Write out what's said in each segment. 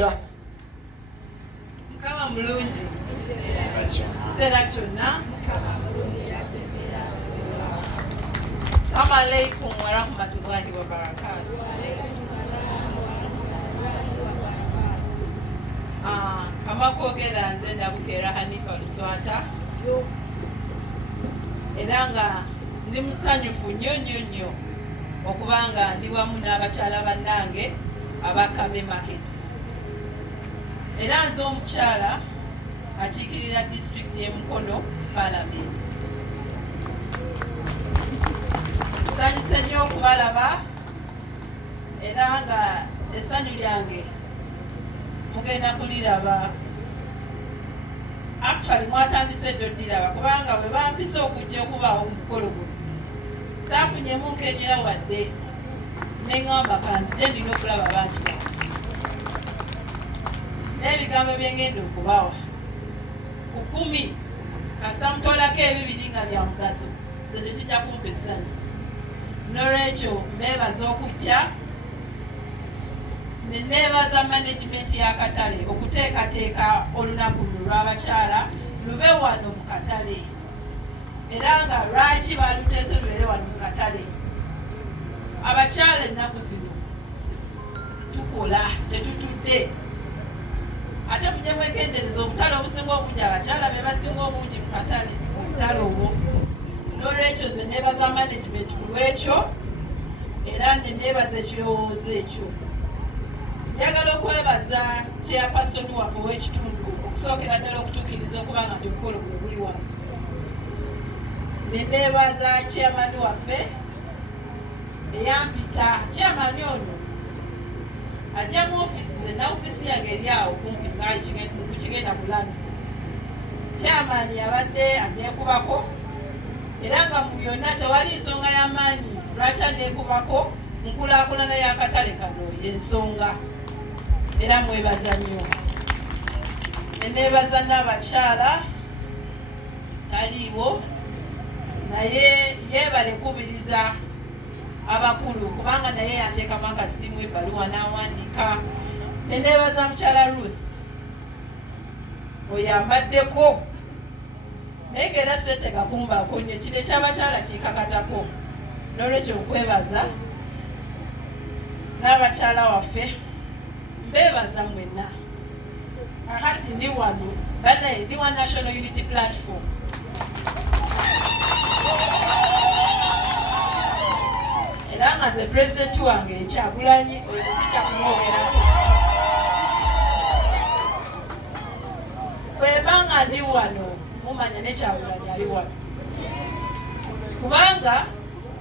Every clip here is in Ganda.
atya Mukama mulungi kiseera kyonna. Assalamu alaikum warahmatullahi wabarakatuh. Kama kwogera nze Nabukera Hanifa Asabye era nga ndi musanyufu nnyo okubanga ndi wamu n'abakyala bannange abakabe market. Era nze omukyala akiikirira district y'e Mukono parliament. Nsanyuse nnyo okubalaba era nga essanyu lyange mugenda kuliraba. Actually mwatandise ddo diraba kubanga bwe bampise okujja okubaawo omukolo guno saafunyemu nkenyera wadde neŋŋamba kanzije ndina okulaba bantu n'ebigambo byengenda okubawa ku 10 kasita mutolako ebibiri nga bya mugaso ekyo kijja kumpa essanyu. N'olwekyo mbeebaza okujja neneebaza management y'akatale okuteekateeka olunaku luno lw'abakyala lube wano mu katale era nga lwaki baluteese lubeere wano mu katale. Abakyala ennaku zino tukola tetutudde ate mujje mwekendereza obutale obusinga obungi abakyala be basinga obungi mu katale obutale obwo. N'olwekyo nze neebaza management ku lwekyo era neneebaza ekirowoozo ekyo. Njagala okwebaza chairperson waffe ow'ekitundu okusookera ddala okutuukiriza okuba nga omukolo guno guli wano. Neneebaza chairman waffe eyampita. Chairman ono ajja mu ofiisi ze na ofiisi yange eri awo kumpi kukigenda mu langi. Chairman yabadde anneekubako era nga mu byonna tewali nsonga y'amaanyi lwaki anneekubako nkulaakulana y'akatale kano y'ensonga. Era mwebaza nnyo. Neneebaza n'abakyala taliiwo naye yeebale kubiriza abakulu kubanga naye yanteekamu akasimu ebbaluwa n'awandiika. Neneebaza mukyala Ruth oyambaddeko naye ng'era seeteka kumbaako nnyo kino eky'abakyala kiikakatako. N'olwekyo nkwebaza n'abakyala waffe mbeebaza mwenna. Kakati ndi wano bannaye ndi wa National Unity Platform. Era nga ze president wange Kyagulanyi oyo sijja kumwogerako. Bwebanga ndi wano mumanya ne Kyagulanyi ali wano kubanga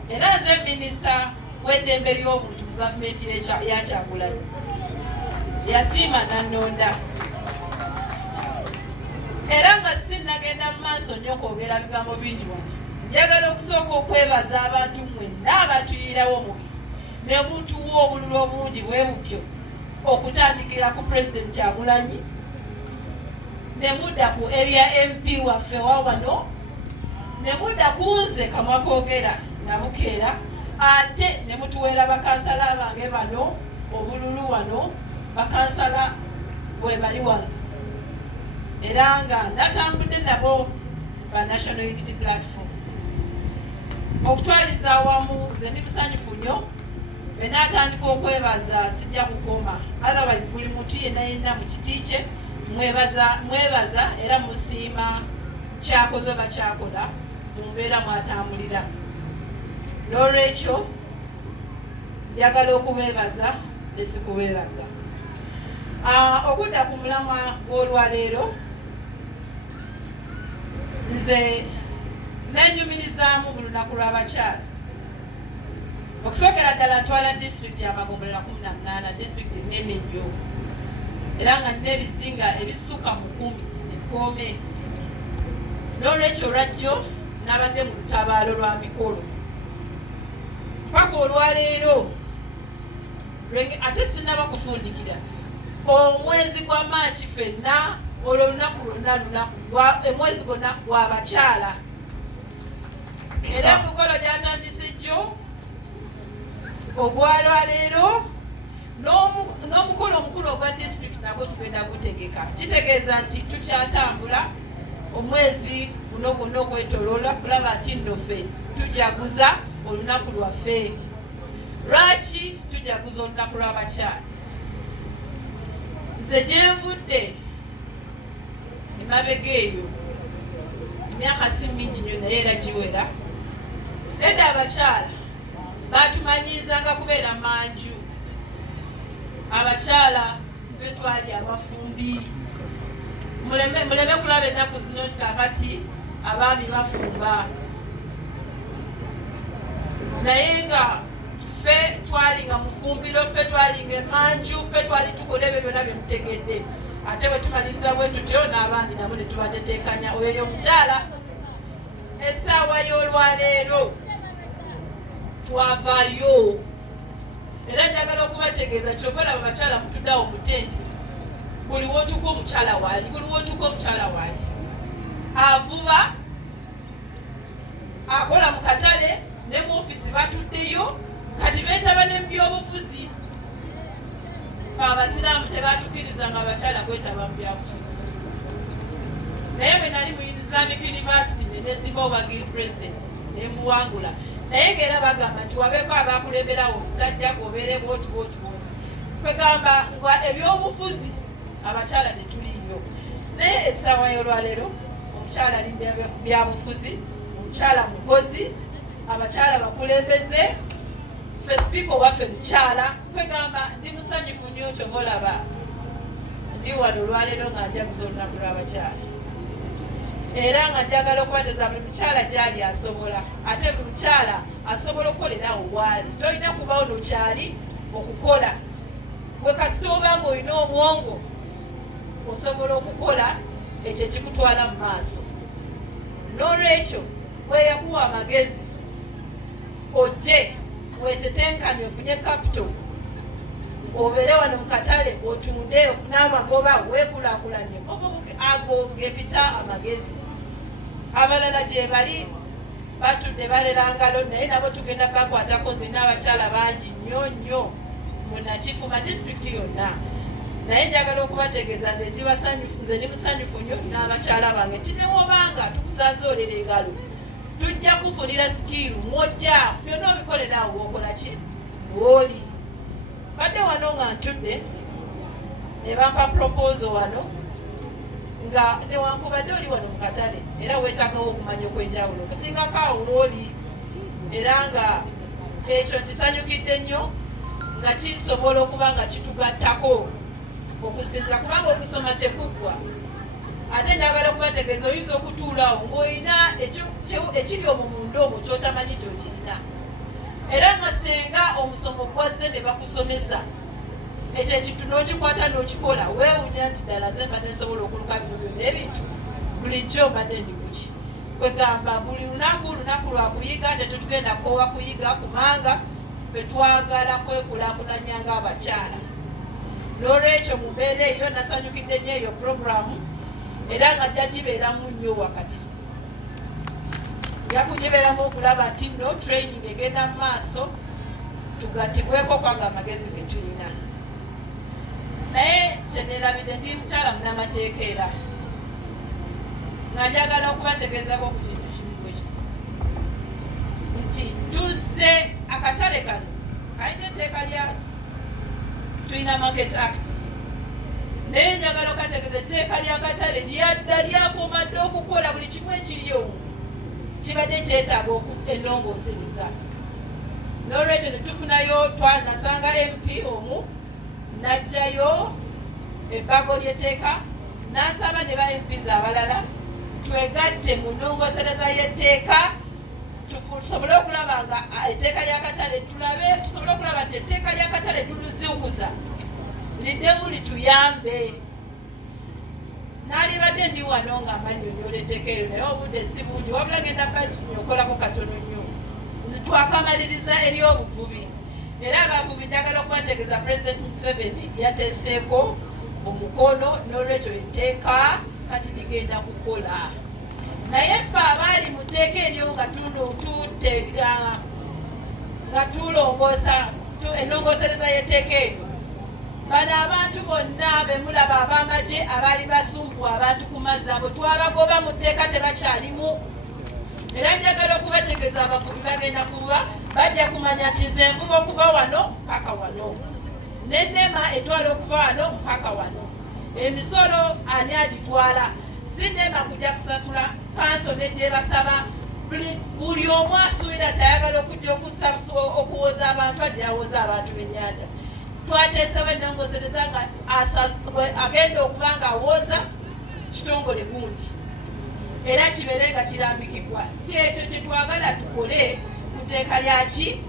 era nze minisita w'eddembe ly'obuntu mu gavumenti ya Kyagulanyi yasiima nannonda. Era nga sinnagenda mu maaso nnyo kwogera bigambo bingi wano, njagala okusooka okwebaza abantu mwenna abatuyirawo mubi ne mutuwa obululu obungi bwe butyo okutandikira ku President Kyagulanyi ne mudda ku area MP waffe wa wano ne mudda ku nze Kamwa Koogera Nabukera ate ne mutuweera bakansala bange bano obululu wano bakansala bwe bali wano era nga natambudde nabo ba National Unity Platform okutwaliza awamu. Nze ndi musanyufu nnyo bwe naatandika okwebaza sijja kukoma, otherwise buli muntu yenna mu kiti kye mwebaza era musiima kyakoze oba kyakola mu mbeera mwatambulira. N'olwekyo njagala okubeebaza esikubeebaza. Okudda ku mulamwa gw'olwaleero nze nenyumirizaamu mu lunaku lw'abakyala. Okusookera ddala ntwala disitulikiti y'Amagombolera 18 disitulikiti ennene nnyo era nga nina ebizinga ebisukka mu 10 ekkoome. N'olwekyo olwajjo nabadde mu lutabaalo lwa mikolo paka olwaleero ate sinaba kufundikira omwezi gwa Maachi ffenna olwo olunaku lwonna omwezi gwonna gw'abakyala. Era emikolo gyatandise jjo ogwalwaleero n'omukolo omukulu ogwa disitulikiti nagwo tugenda gutegeka. Kitegeeza nti tukyatambula omwezi guno gwonna okwetoloola kulaba nti nno ffe tujaguza olunaku lwaffe. Lwaki tujaguza olunaku lw'abakyala? Nze gye nvudde emabega eyo emyaka si mingi nnyo naye era giwera, edda abakyala batumanyizanga kubeera manju. Abakyala ffe twali abafumbi. Muleme kulaba ennaku zino nti kakati abaami bafumba, naye nga ffe twalinga mufumbiro, ffe twalinga emanju, ffe twali tukola ebyo byonna bye mutegedde. Ate bwe tumaliriza bwe tutyo n'abaami nabo ne tubateteekanya. Oyo omukyala essaawa y'olwaleero twavaayo. Era njagala okubategeeza kyobalaba abakyala mutuddawo mutenti, buli wotuka omukyala waali, buli wotuka omukyala waali avuba, akola mu katale ne mu ofisi batuddeyo, kati beetaba ne mu byobufuzi. Abasiraamu tebatukkirizanga abakyala kwetaba mu byabufuzi. Naye bwe nali mu Islamic University ne nesimba obwagiri president ne muwangula, naye ng'era bagamba nti wabeeko abakulemberawo omusajja gobeere bwoti bwoti bwoti. Kwegamba nga ebyobufuzi abakyala tetuliyo. Naye essaawa y'olwaleero omukyala ali byabufuzi, omukyala mukozi, abakyala bakulembeze, ffe sipiika owaffe mukyala. Kwegamba ndi musanyufu nnyo kyomolaba ndi wano olwaleero nga njaguza olunaku lw'abakyala. Era nga njagala okubateeza buli mukyala gyali asobola, ate buli mukyala asobola okukolerawo waali. Tolina kubawo nokyali okukola. Bwe kasita oba nga olina obwongo osobola okukola ekyo ekikutwala mu maaso. N'olwekyo bweyakuwa amagezi ojje weetetenkanye ofunye kapito, obeere wano mu katale otunde n'amagoba weekulaakulanye, ago gepita amagezi. Abalala gye bali batudde balera ngalo, naye nabo tugenda bakwatako. Nze n'abakyala bangi nnyo nnyo munakifuma disitulikiti yonna, naye njagala okubategeeza nze ndi musanyufu nnyo n'abakyala bange. Kinewobanga tukusanze olera engalo, tujja kufunira sikiiru mwojja byonna obikolerawo wokola ki wooli. Badde wano nga ntudde ne bampa proposal wano nga newankubadde oli wano mu katale era weetagawo okumanya okwenjawulo okusingako awo wooli, era nga ekyo kisanyukidde nnyo nga kisobola okuba nga kitugattako okusinza, kubanga okusoma tekuggwa. Ate njagala okubategeeza oyinza okutuulawo ng'olina ekiri omwo munda omwo kyotamanyi tokirina. Era nga senga omusomo gwazze ne bakusomesa ekyo ekintu n'okikwata n'okikola, weewunya nti ddala ze mbadde nsobola okuluka bino byonna ebintu bulijjo mbadde ndi kuki. Kwegamba buli lunaku lwa kuyiga, ate tetugenda koowa kuyiga kubanga ffe twagala kwekulaakulanya ng'abakyala. N'olwekyo mu mbeera eyo nasanyukidde nnyo eyo puroguramu, era nga jja gibeeramu nnyo wakati. Yakugibeeramu okulaba nti no training egenda mu maaso tugatibweko kwanga amagezi ge tulina. Naye kyeneerabidde ndi mukyala munnamateeka era nga njagala okubategeezako ku kintu kimu bwe kiti nti tuzze akatale kano kalina etteeka lyako, tulina market act. Naye njagala okubategeeza etteeka ly'akatale lyadda lyakomadde okukola buli kimu ekiri omwo kibadde kyetaaga ennongoosereza. N'olwekyo ne tufunayo nasanga MP omu n'ajjayo ebbago ly'etteeka n'asaba ne ba MPs abalala twegatte mu nnongoosereza y'etteeka tusobole okulaba nga etteeka ly'akatale tusobole okulaba nti etteeka ly'akatale tuluziwuza liddemu lituyambe. Naalibadde ndi wano nga mbannyonnyola etteeka eryo naye obudde si bungi, wabula ngenda banyokolako katono nnyo. Twakamaliriza eri obuvubi, era abavubi njagala okubategeeza President Museveni yateeseeko omukono, n'olwekyo etteeka kati ligenda kukola. Naye ffe abaali mu tteeka eryo nga tulongoosa ennongoosereza y'etteeka eryo bano abantu bonna be mulaba ab'amagye abaali basumbuwa abantu ku mazzi abo twabagoba mu tteeka tebakyalimu. Era njagala okubategeeza abavubi bagenda kuba bajja kumanya nti nze nvuba okuva wano mpaka wano, n'ennema etwala okuva wano mpaka wano. Emisolo ani agitwala? Si nnema kujja kusasula kanso n'egyebasaba. Buli omu asuubira tayagala okujja okuwoza abantu ajja awoza abantu b'ennyanja. Twateesewo ennongozereza nga agenda okuba nga awoza kitongole gundi era kibeere nga kirambikibwa. Kyekyo kye twagala tukole ku tteeka lyaki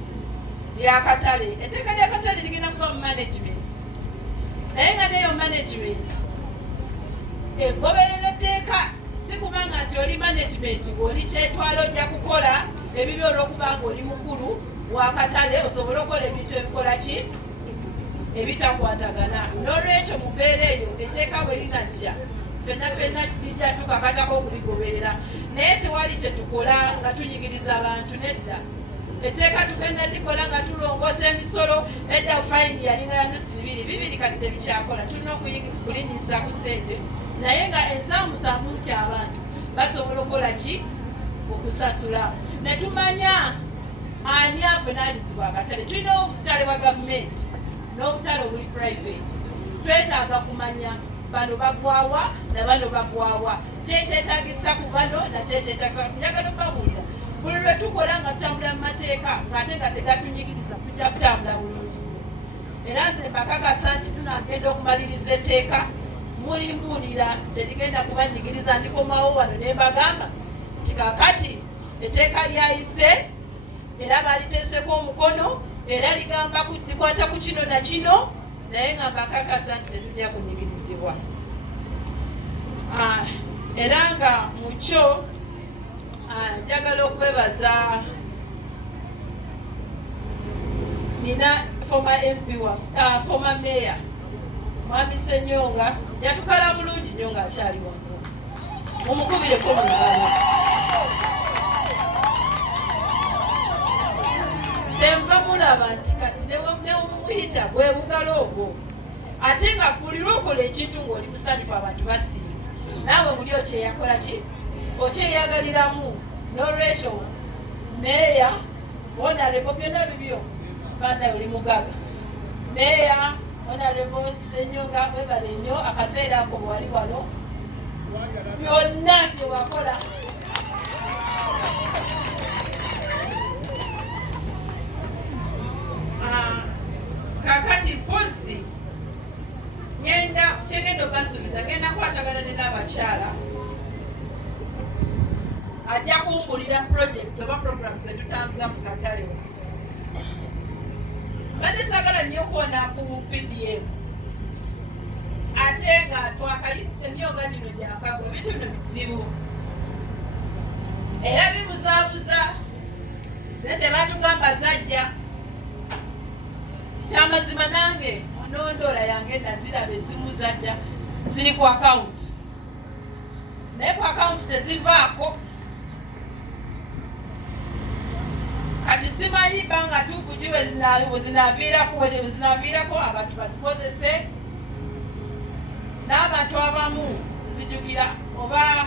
ly'akatale. Etteeka ly'akatale ligenda kuba mu management, naye nga neyo management egoberera etteeka. Si kubanga nti oli management ng'oli kyetwala ojja kukola ebibi olw'okuba nga oli mukulu w'akatale osobole okukola ebintu ebikola ki ebitakwatagana. N'olwekyo mu mbeera eyo etteeka bwe linajja ffenna lijja tukakatako okuligoberera, naye tewali kye tukola nga tunyigiriza abantu. Nedda, etteeka tugenda likola nga tulongoosa emisolo. Edda fayini yalina ya nusu bibiri kati tebikyakola. Tulina okulinnyisa ku ssente, naye nga ensaamusaamu nti abantu basobola okukola ki okusasula. Ne tumanya ani avunaanyizibwa akatale. Tulina obutale bwa gavumenti n'obutale obuli private. Twetaaga kumanya bano bagwawa na bano bagwawa, kyekyetagisa ku bano na kyekyetagisa. Njagala okubabuulira buli lwe tukola nga tutambula mu mateeka ng'ate nga tegatunyigiriza tujja kutambula bulungi. Era nze mbakakasa nti tunagenda okumaliriza etteeka. Mulimbuulira terigenda kubanyigiriza. Ndikomawo wano ne mbagamba nti kaakati etteeka lyayise era baliteeseko omukono era ligamba likwata ku kino na kino, naye nga mbakakasa nti tetujja kunyigirizibwa. Era nga mu kyo njagala okwebaza nina former MP former mayor Mwami Senyonga yatukala bulungi nnyo ng'akyali wano. Mumukubireko mu ngalo. Kyenva mulaba nti kati newumuyita bwe bugalo obwo, ate nga kulirwa okola ekintu ng'oli musanifu abantu basinga, naawe muli okyeyakola ki okyeyagaliramu. N'olwekyo meeya wonaleko byonna bibyo baana oli mugaga. Meeya Honorable Senyonga webale nnyo akaseera ako bwali wano byonna bye wakola. Kakati mpozi kyengenda obasuubiza genda kukwatagana ne n'abakyala ajja kuwumbulira project oba programs etutambuza mu katale. Badde saagala nnyo kwona ku PDM ate nga twakayisa emyonga gino gyakagwa. Ebintu bino bizibu era bibuzaabuza. Sente batugamba zajja. Kyamazima nange onondoola yange naziraba ezimu zajja ziri ku akawunti, naye ku akawunti tezivaako. Kati simanyi bbanga tuufu ki wezinaviirako abantu bazikozese. N'abantu abamu zijjukira oba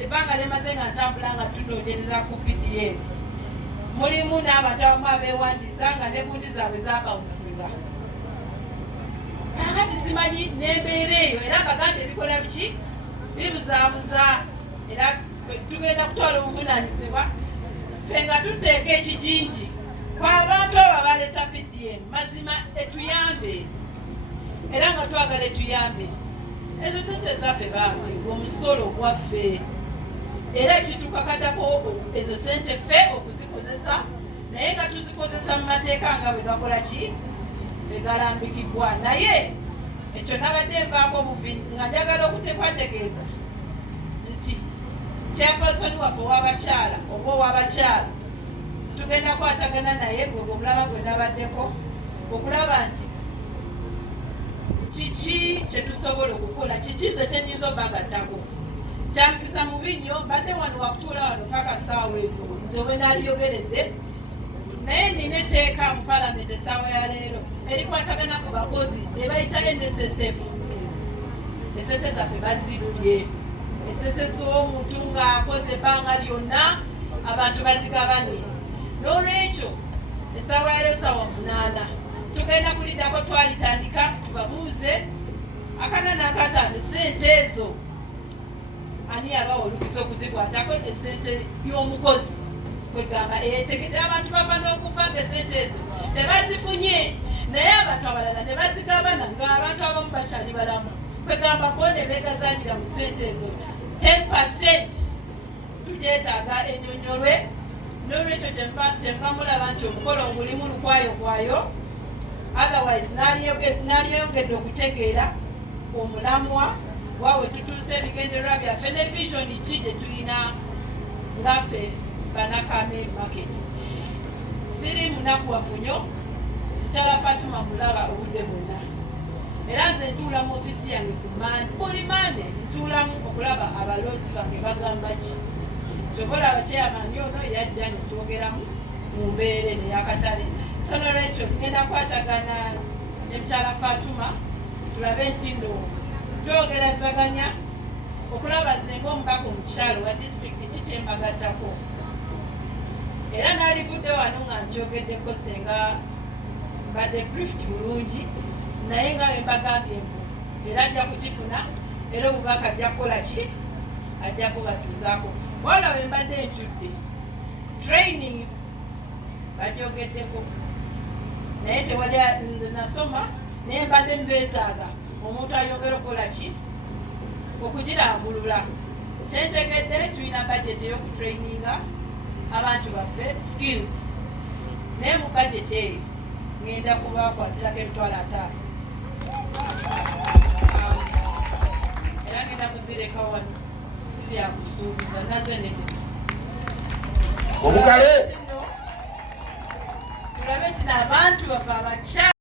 ebbanga lyemaze nga ntambula nga tunoonyereza ku PDM, mulimu n'abantu abamu abeewandiisa nga ne gundi zaabwe zaabawusinga. Kakati simanyi n'embeera eyo, era mbagambe ebikola biki bibuzaabuza. Era tugenda kutwala obuvunaanyizibwa ffe nga tuteeka ekijinji kw'abantu abo abaleeta PDM. Mazima etuyambe era nga twagala etuyambe. Ezo sente zaffe bamwe omusolo gwaffe, era kitukakatako ezo sente ffe okuzikozesa, naye nga tuzikozesa mu mateeka nga bwe gakola ki bwe galambikibwa. Naye ekyo nabadde nvaako buvi nga njagala okutekwategeeza nti chairperson waffe ow'abakyala oba ow'abakyala tugenda kwatagana naye gwe omulaba gwe nabaddeko okulaba nti kiki kyetusobola okukola, kiki nze kyenyinza obagattako. Kyamikisa mubi nnyo, mbadde wano wakutuula wano paka ssaawa ezo nze we naliyogeredde naye nina etteeka mu palamenti essaawa ya leero erikwatagana ku bakozi ne bayita NSSF. Esente zaffe bazibye, esente z'omuntu ng'akoze ebbanga lyonna abantu bazigabanye. N'olwekyo essaawa ya leero essaawa 8 tugenda kuliddako twalitandika tubabuuze akanana akataano sente ezo ani yabawa olukusa okuzikwatako esente y'omukozi kwegamba tegedde abantu bava n'okufa ng'esente ezo tebazifunye naye abantu abalala ne bazigabana ng'abantu abamu bakyali balamu kwegamba bo ne beegazanira mu sente ezo 10% tugyetaaga ennyonnyolwe. N'olwekyo kyenva mulaba nti omukolo gulimu lukwayokwayo, otherwise n'alyongedde okutegeera omulamwa waawe tutuuse ebigendererwa byaffe ne vision ki gye tulina ngaffe banakame market. Siri munakuwavu nnyo, mukyala Fatuma mulaba obudde bwonna, era nze ntuula mu ofisi yange buli mande ntuulamu okulaba abaloozi bange bagamba ki. Tobola abakyamani ono yajja ne twogeramu mu mbeera ey'akatale. So n'olwekyo tugenda kwatagana ne mukyala Fatuma tulabe nti ndo twogerezaganya okulaba nze ng'omubaka omukyalo wa disitulikiti ki kyembagattako. Era n'alivudde wano nga nkyogeddeko senga mbadde briefed bulungi naye nga bwe mbagambye mbu era ajja kukifuna era obubaka ajja kukola ki ajja kubatuuzaako. Wala we mbadde ntudde training bagyogeddeko naye tewali nasoma naye mbadde mbeetaaga omuntu ayongera okukola ki okugirambulula. Kyentegedde tulina budget ey'okutraininga abantu baffe skills naye mu budget eyo ngenda kubakwatirako $5,000 era ngenda kuzireka wano siryakusuubiza naze nede omukale tulabe nti n'abantu baffe abakyala